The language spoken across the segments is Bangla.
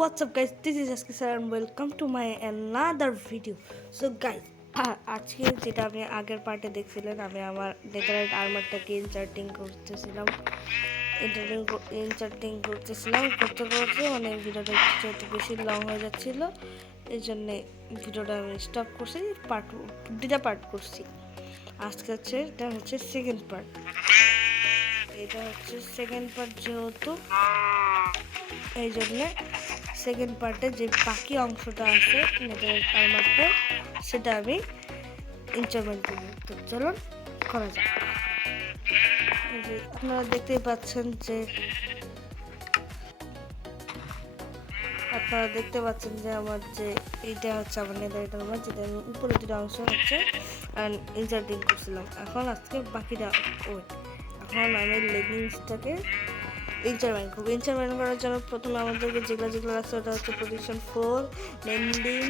What's up guys, this is SK sir and welcome to my another video. So guys, আজকে যেটা আপনি আগের পার্টে দেখছিলেন, আমি আমার ডেকারেট আর্মারটাকে ইনচার্টিং করতেছিলাম করতে মানে ভিডিওটা একটু বেশি লং হয়ে যাচ্ছিলো, এই জন্যে ভিডিওটা আমি স্টপ করছি, দুটা পার্ট করছি। আজকে এটা হচ্ছে সেকেন্ড পার্ট। এটা হচ্ছে সেকেন্ড পার্ট, যেহেতু এই জন্যে সেকেন্ড পার্টে যে বাকি অংশটা আছে নেটের আর্মারটা, সেটা আমি ইনস্টলমেন্ট করব। তো চলুন করা যাক। আপনারা দেখতেই পাচ্ছেন যে আমার যে এইটা হচ্ছে আমার নেটের আর্মার, যেটা আমি উপরে দুটো অংশ হচ্ছে ইনসার্টিং করছিলাম। এখন আজকে বাকিটা এখন আমি লেগিংসটাকে ইনচারমেন্ট করার জন্য প্রথমে আমাদেরকে যেগুলো রাখছে, ওটা হচ্ছে প্রোটেকশন 4, মেন্ডিং,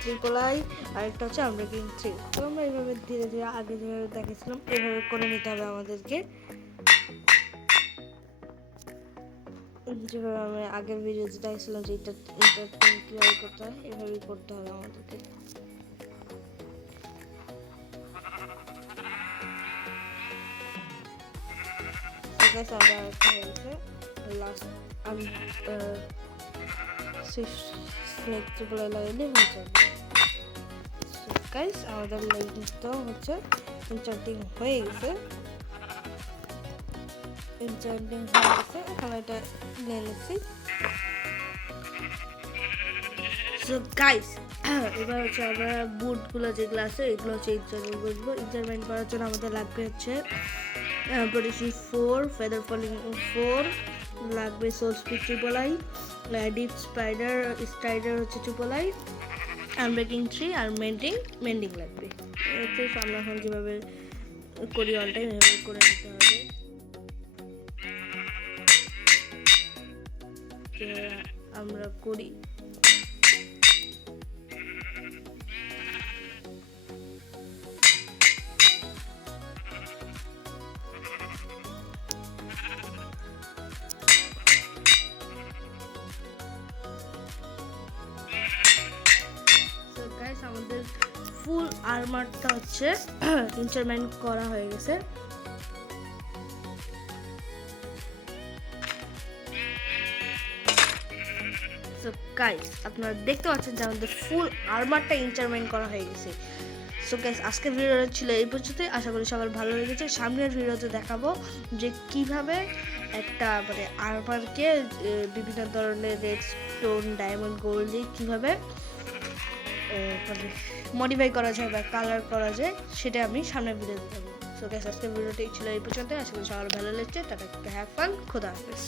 ট্রিপল আই, আর একটা হচ্ছে আনব্রেকিং 3। তো আমরা এইভাবে ধীরে ধীরে আগে যেভাবে দেখেছিলাম এভাবে করে নিতে হবে আমাদেরকে, যেভাবে আমি আগের ভিডিওতে দেখেছিলাম যে এটা ক্লিয়ার করতে হয়, এভাবেই করতে হবে আমাদেরকে। আমরা একটা হয়েছে লাস্ট স্নেক ট্রিপল আই লাগাইলে হয়ে যাবে। গাইস, আমাদের লেগিংসটা হচ্ছে ইনচার্টিং হয়ে গেছে। এখন এটা নিয়ে নিচ্ছি। সো গাইস, এবার হচ্ছে আমরা বুটগুলো যেগুলো আছে এগুলো হচ্ছে ইনচার্মেন্ট করবো। ইনচার্মেন্ট করার জন্য আমাদের লাগবে হচ্ছে প্রোটেকশন 4, ফেদার ফলিং 4 লাগবে, soul speed triple I, depth strider হচ্ছে ট্রিপল আই, আনব্রেকিং 3 আর মেন্ডিং লাগবে। এতে আমরা এখন যেভাবে করি অল টাইম এভাবে করে নিতে হবে। আমরা করি আমাদের ফুল আর্মারটা হচ্ছে ইনস্টলমেন্ট করা হয়ে গেছে। সো গাইস, আপনারা দেখতে পাচ্ছেন যে আমাদের ফুল আর্মারটা ইনস্টলমেন্ট করা হয়ে গেছে। সো গাইস, আজকের ভিডিওটা ছিল এই পর্যন্তই। আশা করি সবার ভালো লেগেছে। সামনের ভিডিওতে দেখাবো যে কিভাবে একটা আর্মারকে বিভিন্ন ধরনের রেড স্টোন, ডায়মন্ড, গোল্ড দিয়ে কীভাবে মডিফাই করা যায় বা কালার করা যায়, সেটা আমি সামনের ভিডিওতে দেখাবো। সো গাইস, আজকের ভিডিওটা ছিল এই পর্যন্ত। আশা করি সবার ভালো লেগেছে। টাটা, হ্যাভ ফান, খোদা হাফেজ।